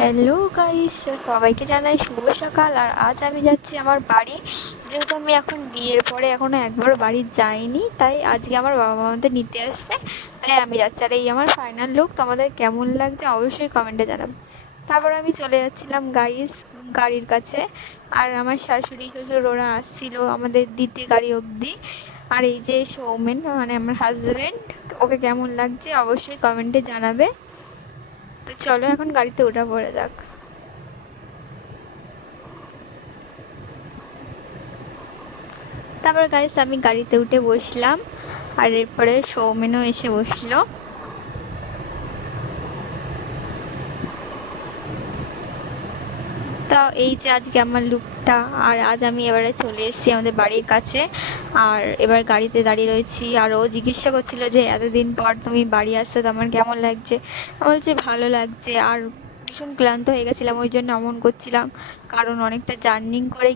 Hello guys, সবাইকে জানাই শুভ সকাল। আর আজ আমি যাচ্ছি আমার বাড়ি, যেহেতু আমি এখন বিয়ের পরে এখনো একবার বাড়ি যাইনি, তাই আজকে আমার বাবা মা আমাদের নিতে আসছে, তাই আমি যাচ্ছি। আর এই আমার ফাইনাল লুক তোমাদের কেমন লাগছে অবশ্যই কমেন্টে জানাবে। তারপর আমি চলে যাচ্ছিলাম গাইস গাড়ির কাছে, আর আমার শাশুড়ি শ্বশুর ওরা আসছিল আমাদের দিতে গাড়ি অবধি। আর এই যে সৌমেন মানে আমার হাজবেন্ড, ওকে কেমন লাগছে অবশ্যই কমেন্টে জানাবে। তো চলো এখন গাড়িতে ওঠা পড়ে যাক। তারপর গাইস আমি গাড়িতে উঠে বসলাম, আর এরপরে সৌমেনও এসে বসলো। তা এই যে আজকে আমার লুকটা। আর আজ আমি এবারে চলে এসেছি আমাদের বাড়ির কাছে, আর এবার গাড়িতে দাঁড়িয়ে রয়েছি। আর ও জিজ্ঞাসা করছিল যে এতদিন পর তুমি বাড়ি আসছো, তো আমার কেমন লাগছে। আমি বলছি ভালো লাগছে, আর ভীষণ ক্লান্ত হয়ে গেছিলাম, ওই জন্য এমন করছিলাম, কারণ অনেকটা জার্নি করে